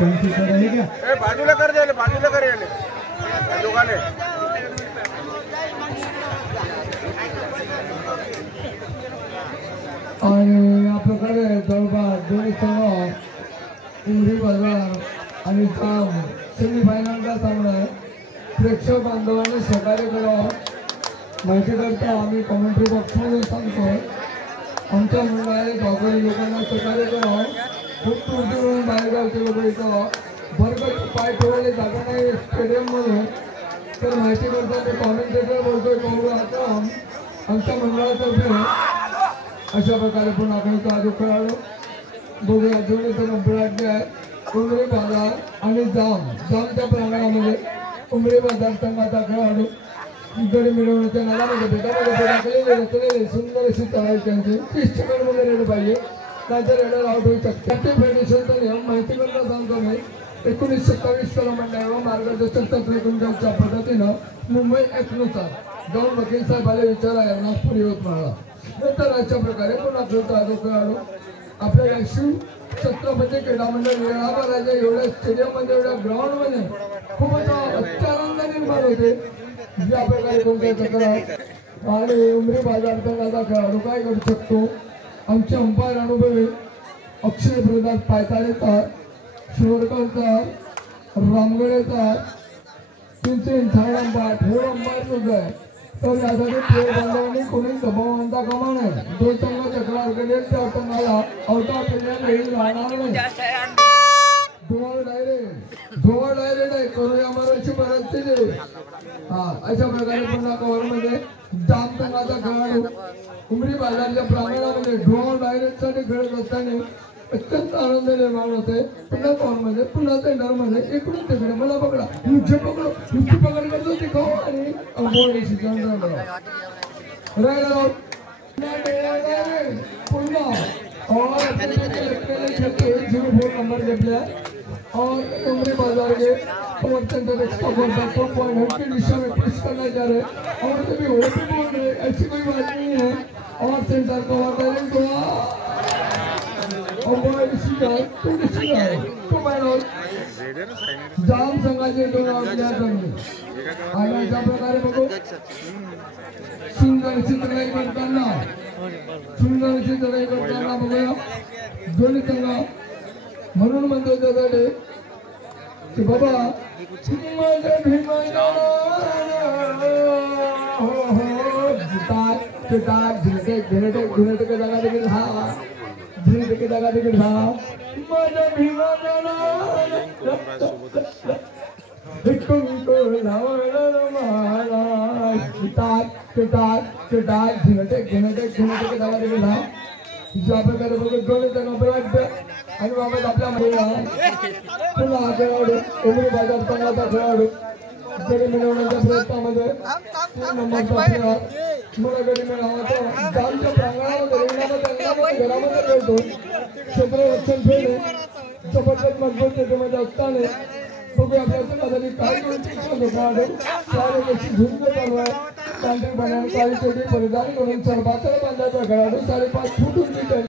बाजूला कर द्यायला बाजूला कर याने दोघांनी आणि या प्रकारे जवळपास दोन्ही संघ उमरी बाजार आणि जाम सेमीफायनलचा सामना आहे. प्रेक्षक बांधवांनी सहकार्य करावं माहिती करता आम्ही कमेंट्री बॉक्समधून सांगतो. आमच्या मंडळाने गावकरी लोकांना सहकार्य करावं. खूप त्रुटीवरून बाहेरगावचे लोक इथं भरगत पाय ठेवायला जागा नाही स्टेडियममधून. तर माहिती करता ते कॉमेंटेटर बोलतोय कौरव आता आमच्या मंडळातर्फे अशा प्रकारे पुन्हा आखणीचा खेळाडू दोघे दोन्ही संघ ब्रॅडचे आहेत. उमरी बाजार आणि जामच्या प्रांगणामध्ये उमरी बाजार संघाचा खेळाडू गडी मिळवण्याच्या नादामध्ये बेटामध्ये रचलेले सुंदर अशी तळाई त्यांची 30 सेकंडमध्ये रेड पाहिजे नाहीतर रेडर आउट होऊ शकते. फेडरेशनचा नियम माहिती करता सांगतो मी 1927 कलम मार्गदर्शक तत्त्वच्या पद्धतीनं मुंबई ॲक्टनुसार जाऊन वकील साहेबाला विचारा नागपूर यवतमाळला. नंतर अशा प्रकारे पुन्हा खेळाडू आपल्या शिव छत्रपती क्रीडा मंडळ निळाबाराच्या एवढ्या स्टेडियममध्ये एवढ्या ग्राउंडमध्ये खूपच अत्यानंद निर्माण होते. ज्या प्रकारे कोणत्या चक्रात आणि उमरी बाजार संघाचा खेळाडू काय करू शकतो. आमचे अंपायर अनुभवी अक्षय प्रदास पायताळेचा शिवरकरचा रामगडेचा तीन झाड अंपायर हे अंपायर सुद्धा आहे. तर यासाठी खेळ बांधवांनी कोणी दबाव आणता कामा नये. जो संघ तक्रार करेल त्या संघाला आउट ऑफ इंडिया राहणार नाही. धोवा डायरेक्ट आहे करूया मराठी परिस्थिती. अशा प्रकारे पुन्हा कव्हरमध्ये जाम संघाचा खेळाडू उमरी बाजारच्या प्रांगणामध्ये धोवा डायरेक्ट साठी खेळत असताना अत्यंत आनंद निर्माण होते. पुन्हा कव्हरमध्ये पुन्हा सेंटरमध्ये इकडून तिकडे मला पकडा मुझे पकडो मुझी पकड करतो ती खाऊ आणि पुन्हा नंबर घेतला और उमरी बाजार के प्रवर्तन एक्स्ट्रा पॉइंट की दिशा में पुश करना चाह रहे और कभी ओपी बोल रहे ऐसी कोई बात नहीं है. और सेंटर को जाम संघाचे दोन आणि अशा प्रकारे बघू सुंदरशी लढाई करताना बघूया दोन्ही संघ म्हणून म्हणतो त्यासाठी की बाबा झिरटे जागा देखील जागा देखील माझ्या भीमाला ज्या प्रकारे आणि बाबत आपल्या महिला पुन्हा खेळाडू उमरी बाजार संघाचा खेळाडू गडी मिळवण्याच्या प्रयत्नामध्ये 3 नंबरचा प्लेअर मला गडी मिळावा जामच्या प्रांगणामध्ये घरामध्ये खेळतो. क्षेत्ररक्षण खेळले जबरदस्त मजबूत त्याच्यामध्ये असताना बघूया आपल्या संघासाठी काय खेळाडू सारे कशी झुंज चालू आहे. तांत्रिक बनाने काळी चोटी परिधान करून सरबाचा बांधाचा खेळाडू 5.5 फूट उंची